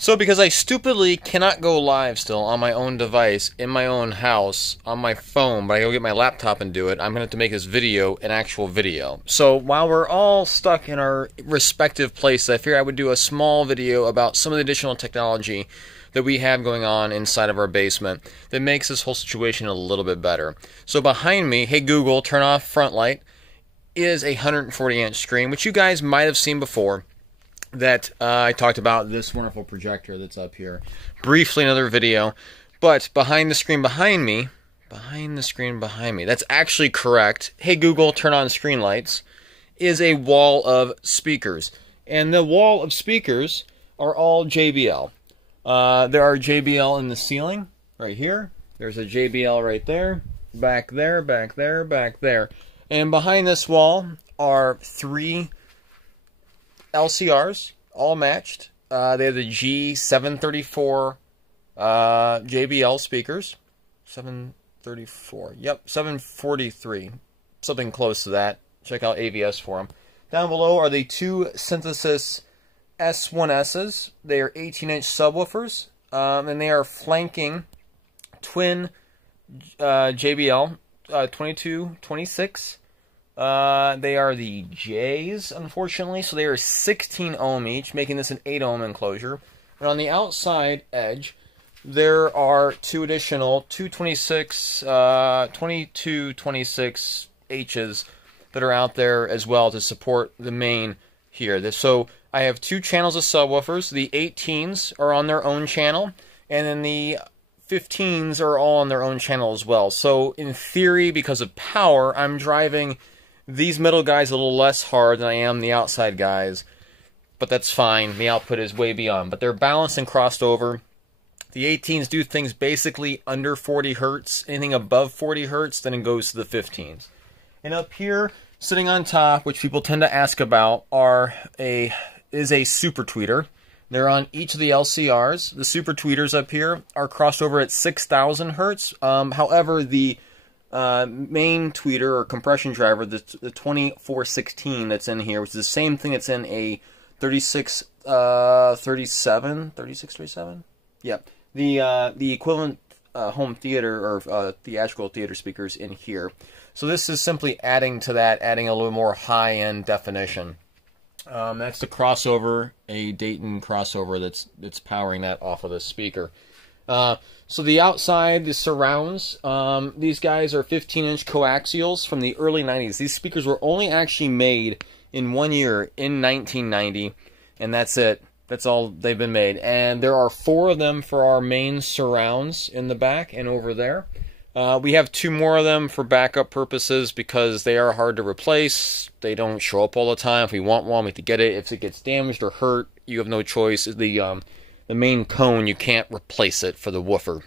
So because I stupidly cannot go live still on my own device, in my own house, on my phone, but I go get my laptop and do it, I'm going to have to make this video an actual video. So while we're all stuck in our respective places, I figured I would do a small video about some of the additional technology that we have going on inside of our basement that makes this whole situation a little bit better. So behind me, hey Google, turn off front light, is a 140-inch screen, which you guys might have seen before. That I talked about this wonderful projector that's up here briefly in another video, but behind the screen behind me, that's actually correct. Hey Google, turn on screen lights, is a wall of speakers. And the wall of speakers are all JBL. There are JBL in the ceiling, right here. There's a JBL right there, back there, back there, back there. And behind this wall are 3 LCRs, all matched. They have the G734 JBL speakers. 734. Yep, 743. Something close to that. Check out AVS for them. Down below are the 2 Synthesis S1Ss. They are 18-inch subwoofers. And they are flanking twin JBL 2226. They are the J's, unfortunately, so they are 16 ohm each, making this an 8 ohm enclosure. And on the outside edge, there are 2 additional 2226 H's that are out there as well to support the main here. So I have 2 channels of subwoofers. The 18s are on their own channel, and then the 15s are all on their own channel as well. So in theory, because of power, I'm driving these middle guys a little less hard than I am the outside guys, but that's fine. The output is way beyond. But they're balanced and crossed over. The 18s do things basically under 40 hertz. Anything above 40 hertz, then it goes to the 15s. And up here, sitting on top, which people tend to ask about, is a super tweeter. They're on each of the LCRs. The super tweeters up here are crossed over at 6,000 hertz. However, the main tweeter or compression driver, the 2416 that's in here, which is the same thing that's in a 3637? Yeah. The equivalent home theater or theatrical theater speakers in here. So this is simply adding to that, adding a little more high-end definition. That's the crossover, a Dayton crossover that's powering that off of the speaker. So the outside, the surrounds, these guys are 15-inch coaxials from the early 90s. These speakers were only actually made in 1 year, in 1990, and that's it. That's all they've been made. And there are 4 of them for our main surrounds in the back and over there. We have 2 more of them for backup purposes because they are hard to replace. They don't show up all the time. If we want one, we have to get it. If it gets damaged or hurt, you have no choice. The main cone, you can't replace it for the woofer.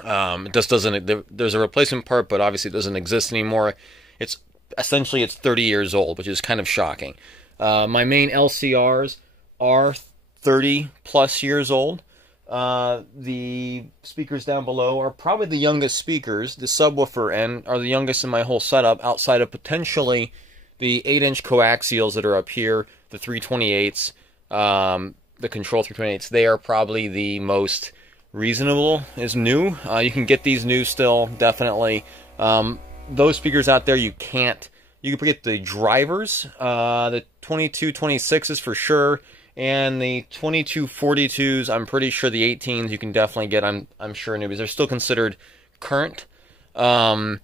It just doesn't. There's a replacement part, but obviously it doesn't exist anymore. It's 30 years old, which is kind of shocking. My main LCRs are 30 plus years old. The speakers down below are probably the youngest speakers. The subwoofer end are the youngest in my whole setup, outside of potentially the 8-inch coaxials that are up here, the 328s. The Control 328s, they are probably the most reasonable, is new. You can get these new still, definitely. Those speakers out there, you can forget the drivers. The 2226s for sure, and the 2242s, I'm pretty sure the 18s you can definitely get, I'm sure newbies. They're still considered current. And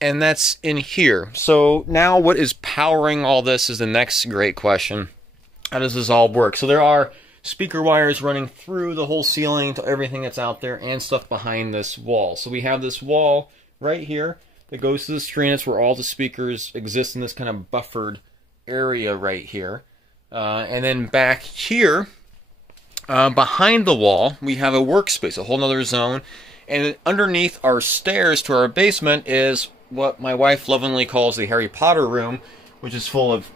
that's in here. So now what is powering all this is the next great question. How does this all work? So there are speaker wires running through the whole ceiling to everything that's out there and stuff behind this wall. So we have this wall right here that goes to the screen. It's where all the speakers exist in this kind of buffered area right here. And then back here, behind the wall, we have a workspace, a whole nother zone. And underneath our stairs to our basement is what my wife lovingly calls the Harry Potter room, which is full of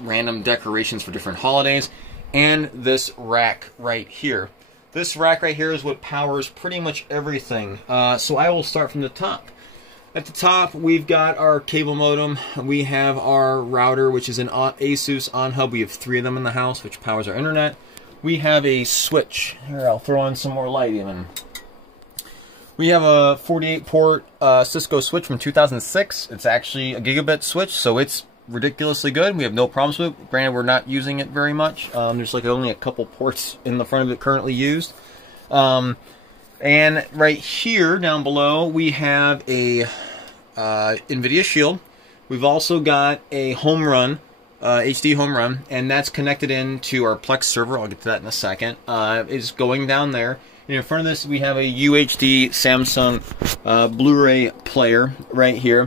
random decorations for different holidays, and this rack right here. This rack right here is what powers pretty much everything. So I will start from the top. At the top, we've got our cable modem. We have our router, which is an ASUS OnHub. We have 3 of them in the house, which powers our internet. we have a switch. Here, I'll throw on some more light even. We have a 48-port Cisco switch from 2006. It's actually a gigabit switch, so it's ridiculously good. We have no problems with it. Granted, we're not using it very much. There's like only a couple ports in the front of it currently used. And right here, down below, we have a NVIDIA Shield. We've also got a home run, HD home run, and that's connected into our PLEX server. I'll get to that in a second. It's going down there. And in front of this, we have a UHD Samsung Blu-ray player right here,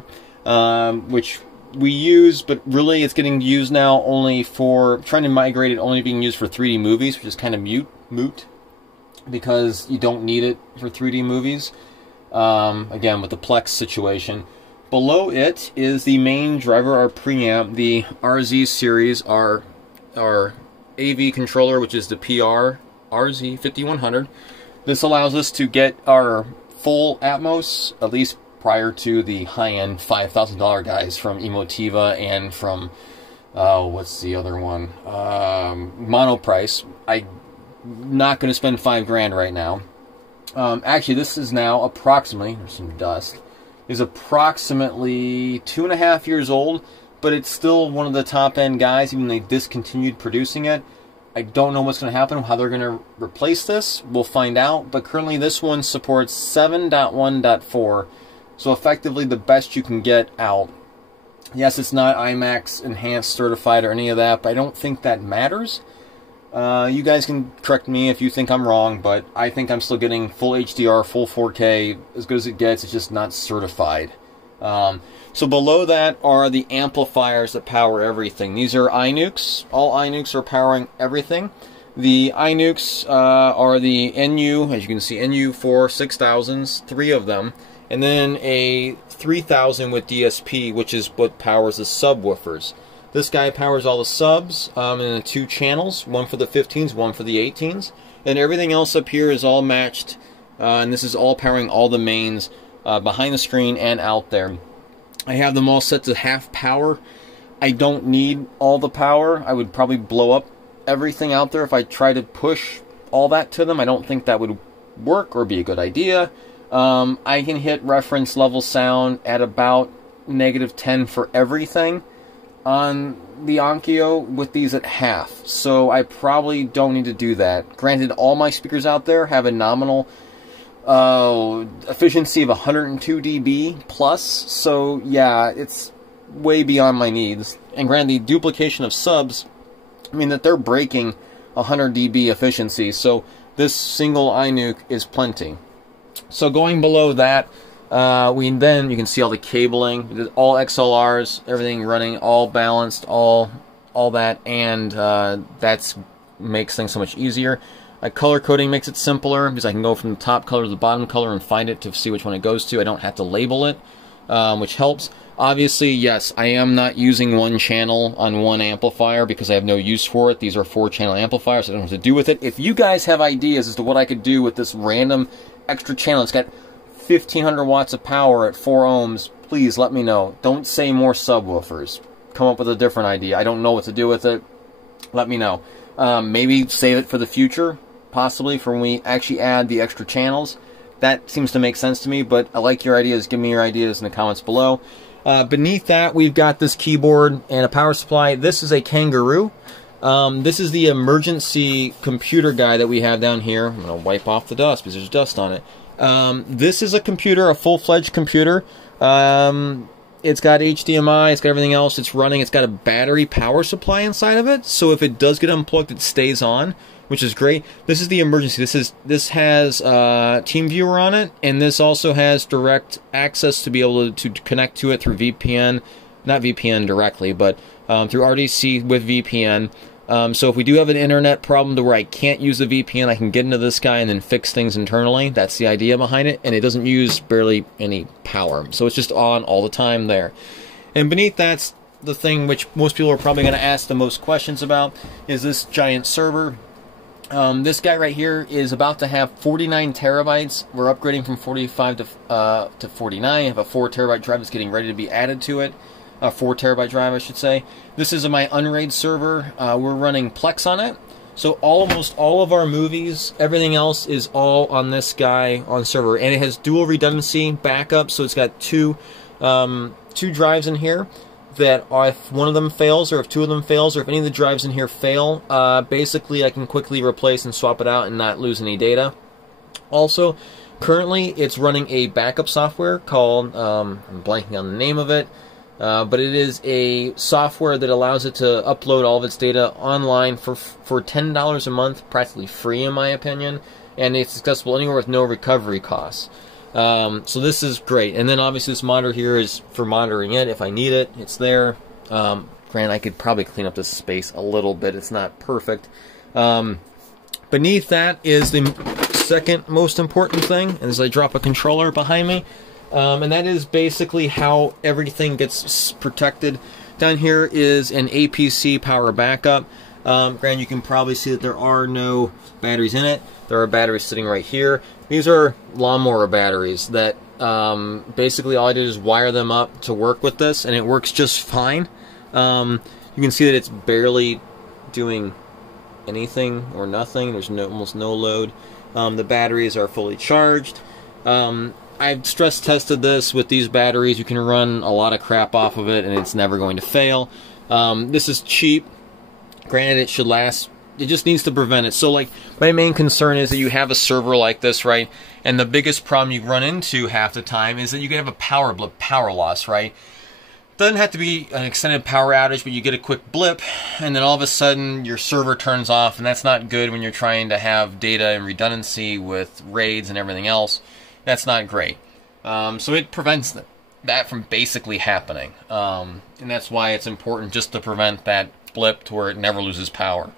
which we use, but really it's getting used now only for, trying to migrate it, only being used for 3D movies, which is kind of moot, because you don't need it for 3D movies, again, with the Plex situation. Below it is the main driver, our preamp, the RZ series, our AV controller, which is the PR RZ5100. This allows us to get our full ATMOS, at least prior to the high-end $5,000 guys from Emotiva and from, what's the other one? Monoprice. I'm not going to spend $5 grand right now. Actually, this is now approximately, there's some dust, is approximately 2.5 years old, but it's still one of the top-end guys, even though they discontinued producing it. I don't know what's going to happen, how they're going to replace this. We'll find out, but currently this one supports 7.1.4, so effectively the best you can get out. Yes, it's not IMAX Enhanced certified or any of that, but I don't think that matters. You guys can correct me if you think I'm wrong, but I think I'm still getting full HDR, full 4K, as good as it gets. It's just not certified. So below that are the amplifiers that power everything. These are iNukes. All iNukes are powering everything. The iNukes are the NU, as you can see, NU4 6000s, 3 of them, and then a 3000 with DSP, which is what powers the subwoofers. This guy powers all the subs in the 2 channels, one for the 15s, one for the 18s, and everything else up here is all matched, and this is all powering all the mains behind the screen and out there. I have them all set to half power. I don't need all the power. I would probably blow up everything out there if I try to push all that to them. I don't think that would work or be a good idea. I can hit reference level sound at about -10 for everything on the Onkyo with these at half. So I probably don't need to do that. Granted, all my speakers out there have a nominal efficiency of 102 dB plus, so yeah, it's way beyond my needs. And granted, the duplication of subs, I mean that they're breaking 100 dB efficiency, so this single iNuke is plenty. So going below that, then you can see all the cabling, all XLRs, everything running, all balanced, all that, and that's makes things so much easier. Color coding makes it simpler because I can go from the top color to the bottom color and find it to see which one it goes to. I don't have to label it, which helps. Obviously, yes, I am not using one channel on one amplifier because I have no use for it. These are 4-channel amplifiers, so I don't know what to do with it. If you guys have ideas as to what I could do with this random extra channel, it's got 1500 watts of power at 4 ohms, please let me know. Don't say more subwoofers. Come up with a different idea. I don't know what to do with it. Let me know. Maybe save it for the future, possibly for when we actually add the extra channels. That seems to make sense to me, but I like your ideas. Give me your ideas in the comments below. Beneath that, we've got this keyboard and a power supply. This is a Kangaroo. This is the emergency computer guy that we have down here. I'm going to wipe off the dust because there's dust on it. This is a computer, a full-fledged computer. It's got HDMI, it's got everything else, it's running, it's got a battery power supply inside of it, so if it does get unplugged, it stays on, which is great. This is the emergency. This has TeamViewer on it, and this also has direct access to be able to connect to it through VPN, not VPN directly, but through RDC with VPN. So if we do have an internet problem to where I can't use the VPN, I can get into this guy and then fix things internally. That's the idea behind it, and it doesn't use barely any power. So it's just on all the time there. And beneath that's the thing which most people are probably going to ask the most questions about, is this giant server. This guy right here is about to have 49 terabytes. We're upgrading from 45 to 49. I have a 4 terabyte drive that's getting ready to be added to it. A 4 terabyte drive, I should say. This is my UNRAID server. We're running PLEX on it. So almost all of our movies, everything else is all on this guy on server, and it has dual redundancy backup. So it's got two drives in here that if one of them fails, or if two of them fails, or if any of the drives in here fail, basically I can quickly replace and swap it out and not lose any data. Also, currently it's running a backup software called, I'm blanking on the name of it, but it is a software that allows it to upload all of its data online for $10 a month, practically free in my opinion, and it's accessible anywhere with no recovery costs. So this is great. And then obviously this monitor here is for monitoring it if I need it. It's there. Granted, I could probably clean up this space a little bit. It's not perfect. Beneath that is the second most important thing, as I drop a controller behind me. And that is basically how everything gets protected. Down here is an APC power backup. Granted, you can probably see that there are no batteries in it. There are batteries sitting right here. These are lawnmower batteries that basically all I did is wire them up to work with this, and it works just fine. You can see that it's barely doing anything or nothing. There's almost no load. The batteries are fully charged. I've stress tested this with these batteries. You can run a lot of crap off of it and it's never going to fail. This is cheap. Granted, it should last. It just needs to prevent it. So, like, my main concern is that you have a server like this, right? And the biggest problem you run into half the time is that you can have a power blip, power loss, right? Doesn't have to be an extended power outage, but you get a quick blip, and then all of a sudden your server turns off, and that's not good when you're trying to have data and redundancy with raids and everything else. That's not great. So it prevents that from basically happening. And that's why it's important just to prevent that blip to where it never loses power.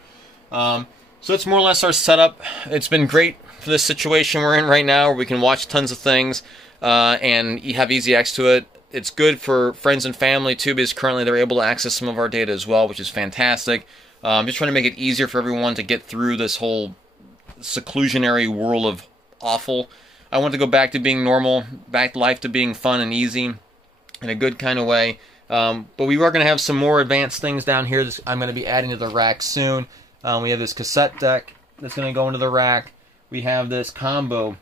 So that's more or less our setup. It's been great for this situation we're in right now, where we can watch tons of things and have easy access to it. It's good for friends and family too, because currently they're able to access some of our data as well, which is fantastic. Just trying to make it easier for everyone to get through this whole seclusionary world of awful. I want to go back to being normal, back to life to being fun and easy in a good kind of way. But we are going to have some more advanced things down here. I'm going to be adding to the rack soon. We have this cassette deck that's going to go into the rack. We have this combo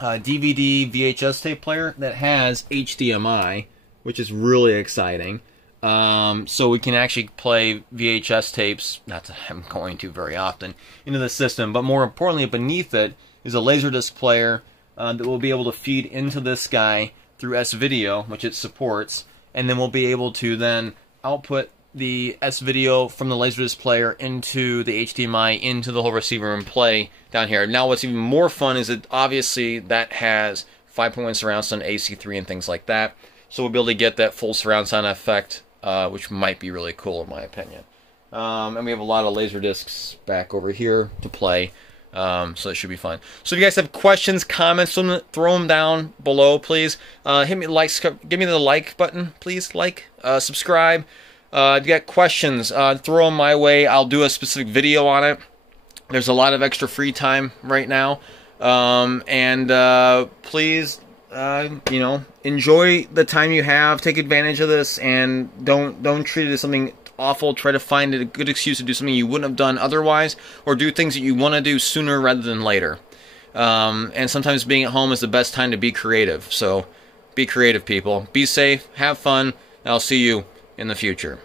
DVD VHS tape player that has HDMI, which is really exciting. So we can actually play VHS tapes, not that I'm going to very often, into the system. But more importantly, beneath it is a Laserdisc player that will be able to feed into this guy through S-Video, which it supports. And then we'll be able to then output the S-Video from the Laserdisc player into the HDMI, into the whole receiver, and play down here. Now what's even more fun is that obviously that has 5.1 surround sound, AC3 and things like that. So we'll be able to get that full surround sound effect, which might be really cool in my opinion. And we have a lot of Laserdiscs back over here to play. So it should be fun. So if you guys have questions, comments, throw them down below, please. Hit me give me the like button, please. Subscribe. If you got questions, throw them my way. I'll do a specific video on it. There's a lot of extra free time right now, and please, enjoy the time you have. Take advantage of this, and don't treat it as something awful. Try to find a good excuse to do something you wouldn't have done otherwise, or do things that you want to do sooner rather than later. And sometimes being at home is the best time to be creative. So be creative, people. Be safe, have fun, and I'll see you in the future.